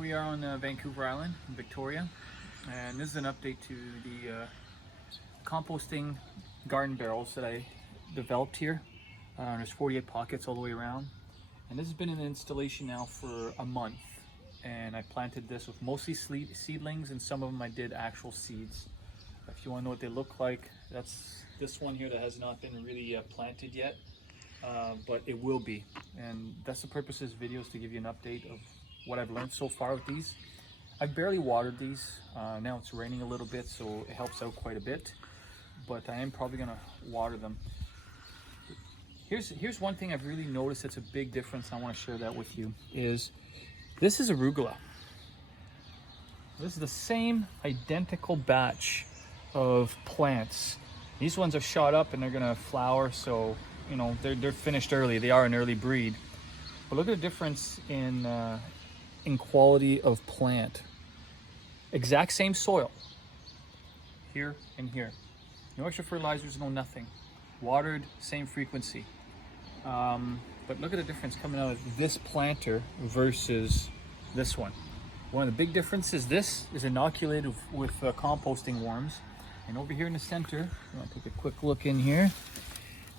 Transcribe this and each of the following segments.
Here we are on Vancouver Island in Victoria, and this is an update to the composting garden barrels that I developed here. There's 48 pockets all the way around, and this has been in installation now for a month, and I planted this with mostly seedlings, and some of them I did actual seeds. If you want to know what they look like, that's this one here that has not been really planted yet, but it will be, and that's the purpose of this video, is to give you an update of what I've learned so far with these. I've barely watered these. Now it's raining a little bit, so it helps out quite a bit, but I am probably gonna water them. Here's one thing I've really noticed that's a big difference. I want to share that with you. Is this is arugula. This is the same identical batch of plants. These ones are shot up and they're gonna flower, so you know they're finished early. They are an early breed, but look at the difference in quality of plant. Exact same soil here and here. No extra fertilizers, no nothing. Watered, same frequency. But look at the difference coming out of this planter versus this one. One of the big differences, this is inoculated with composting worms. And over here in the center, I'll take a quick look in here.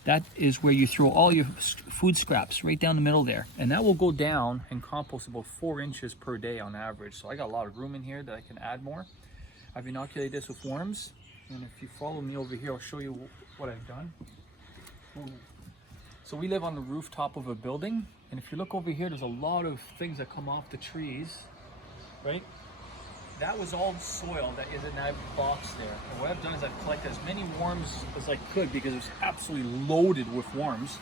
That is where you throw all your food scraps right down the middle there. And that will go down and compost about 4 inches per day on average. So I got a lot of room in here that I can add more. I've inoculated this with worms. And if you follow me over here, I'll show you what I've done. So we live on the rooftop of a building. And if you look over here, there's a lot of things that come off the trees, right? That was all soil that is in that box there. And what I've done is I've collected as many worms as I could because it was absolutely loaded with worms.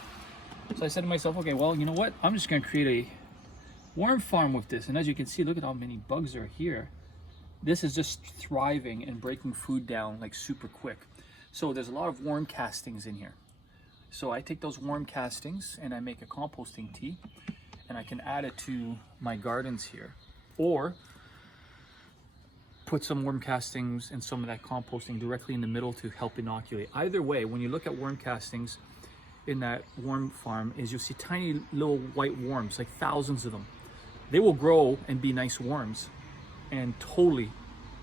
So I said to myself, okay, well, you know what? I'm just gonna create a worm farm with this. And as you can see, look at how many bugs are here. This is just thriving and breaking food down like super quick. So there's a lot of worm castings in here. So I take those worm castings and I make a composting tea, and I can add it to my gardens here. Or put some worm castings and some of that composting directly in the middle to help inoculate. Either way, when you look at worm castings in that worm farm, is you'll see tiny little white worms, like thousands of them. They will grow and be nice worms and totally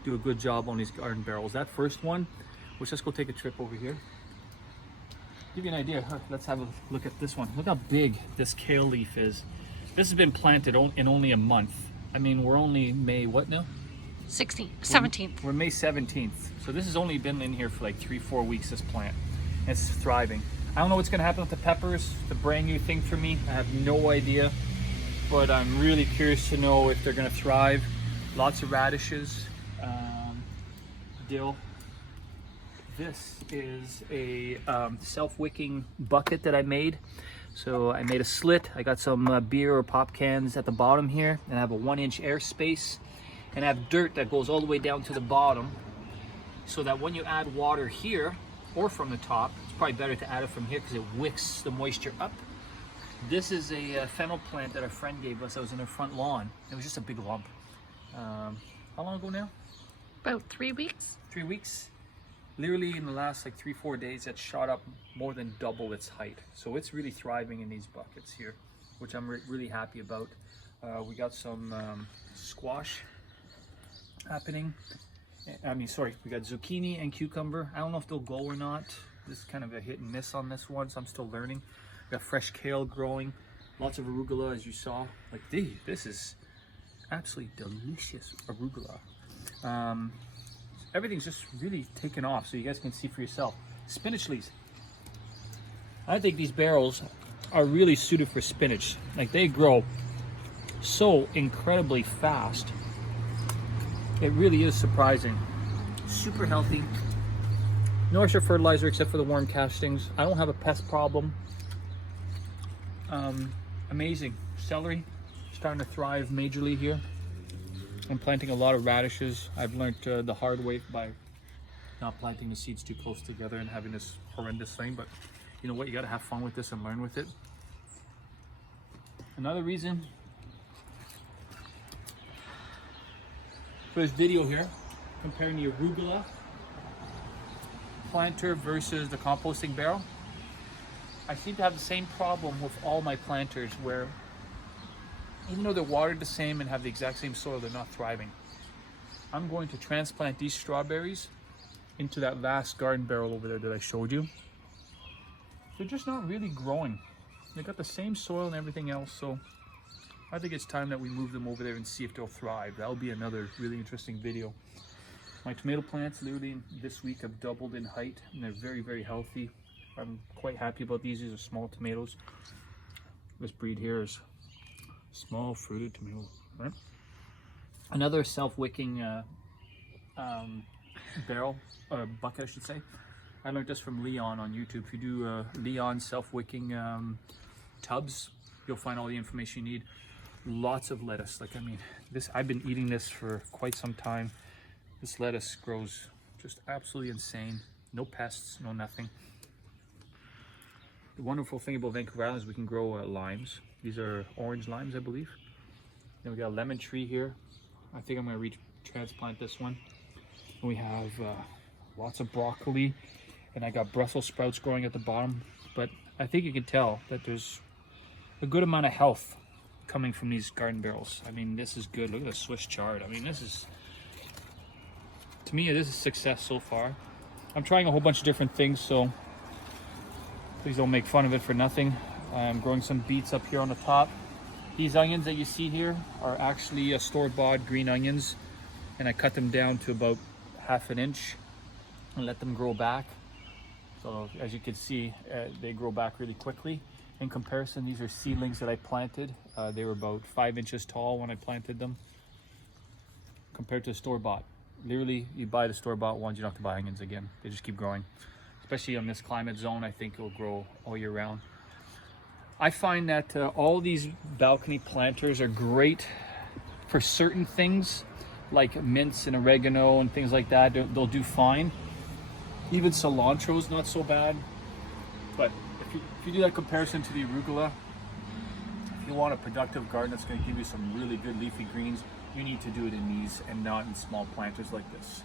do a good job on these garden barrels. That first one, which, let's go take a trip over here. Give you an idea, let's have a look at this one. Look how big this kale leaf is. This has been planted in only a month. I mean, we're only May, what now? 17th. We're May 17th. So this has only been in here for like 3-4 weeks, this plant. It's thriving. I don't know what's gonna happen with the peppers, the brand new thing for me. I have no idea, but I'm really curious to know if they're gonna thrive. Lots of radishes, dill. This is a self-wicking bucket that I made. So I made a slit. I got some beer or pop cans at the bottom here, and I have a 1-inch air space. And I have dirt that goes all the way down to the bottom, so that when you add water here or from the top, it's probably better to add it from here because it wicks the moisture up. This is a fennel plant that a friend gave us that was in her front lawn. It was just a big lump. How long ago now? About 3 weeks. 3 weeks. Literally in the last like 3-4 days, it shot up more than double its height. So it's really thriving in these buckets here, which I'm really happy about. We got some squash happening. We got zucchini and cucumber. I don't know if they'll go or not. This is kind of a hit and miss on this one, so I'm still learning. We got fresh kale growing, lots of arugula, as you saw. Like, this is absolutely delicious arugula. Everything's just really taken off, so you guys can see for yourself. Spinach leaves. I think these barrels are really suited for spinach. Like, they grow so incredibly fast. It really is surprising. Super healthy. No extra fertilizer except for the worm castings. I don't have a pest problem. Amazing. Celery starting to thrive majorly here. I'm planting a lot of radishes. I've learned the hard way by not planting the seeds too close together and having this horrendous thing, but you know what, you got to have fun with this and learn with it. Another reason for this video here, comparing the arugula planter versus the composting barrel. I seem to have the same problem with all my planters, where even though they're watered the same and have the exact same soil, they're not thriving. I'm going to transplant these strawberries into that last garden barrel over there that I showed you. They're just not really growing. They got the same soil and everything else, so I think it's time that we move them over there and see if they'll thrive. That'll be another really interesting video. My tomato plants literally this week have doubled in height and they're very, very healthy. I'm quite happy about these. These are small tomatoes. This breed here is small fruited tomato, right? Another self-wicking barrel, or bucket I should say. I learned this from Leon on YouTube. If you do Leon self-wicking tubs, you'll find all the information you need. Lots of lettuce. Like, I mean, this, I've been eating this for quite some time. This lettuce grows just absolutely insane. No pests, no nothing. The wonderful thing about Vancouver Island is we can grow limes. These are orange limes, I believe. Then we got a lemon tree here. I think I'm going to transplant this one. And we have lots of broccoli, and I got Brussels sprouts growing at the bottom. But I think you can tell that there's a good amount of health coming from these garden barrels. I mean, this is good. Look at the Swiss chard. I mean, this is, to me, this is success so far. I'm trying a whole bunch of different things, so please don't make fun of it for nothing. I'm growing some beets up here on the top. These onions that you see here are actually store-bought green onions, and I cut them down to about 1/2 inch and let them grow back. So as you can see, they grow back really quickly. In comparison, these are seedlings that I planted. They were about 5 inches tall when I planted them, compared to store-bought. Literally, you buy the store-bought ones, you don't have to buy onions again. They just keep growing. Especially on this climate zone, I think it'll grow all year round. I find that all these balcony planters are great for certain things, like mints and oregano and things like that. They'll do fine. Even cilantro is not so bad. But if you do that comparison to the arugula, if you want a productive garden that's going to give you some really good leafy greens, you need to do it in these and not in small planters like this.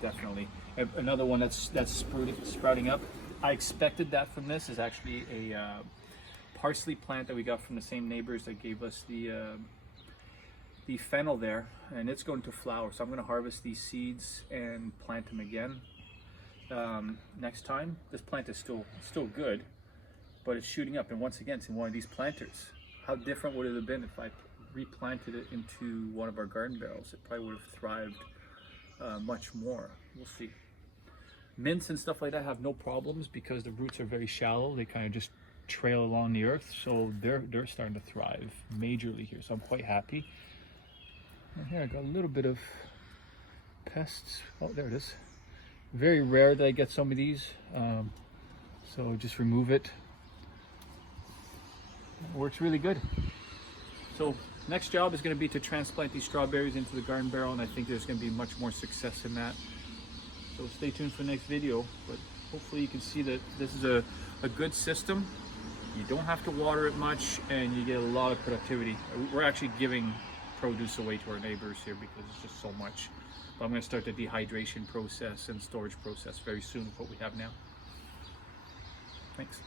Definitely. Another one that's sprouting up. I expected that from this is actually a parsley plant that we got from the same neighbors that gave us the fennel there, and it's going to flower. So I'm going to harvest these seeds and plant them again next time. This plant is still good, but it's shooting up, and once again, it's in one of these planters. How different would it have been if I replanted it into one of our garden barrels? It probably would have thrived much more. We'll see. Mints and stuff like that have no problems because the roots are very shallow. They kind of just trail along the earth, so they're starting to thrive majorly here. So I'm quite happy. And here I got a little bit of pests. Oh, there it is. Very rare that I get some of these, so just remove it. It works really good. So next job is going to be to transplant these strawberries into the garden barrel, and I think there's going to be much more success in that. So stay tuned for the next video, but hopefully you can see that this is a good system. You don't have to water it much, and you get a lot of productivity. We're actually giving produce away to our neighbors here because it's just so much. But I'm going to start the dehydration process and storage process very soon with what we have now. Thanks.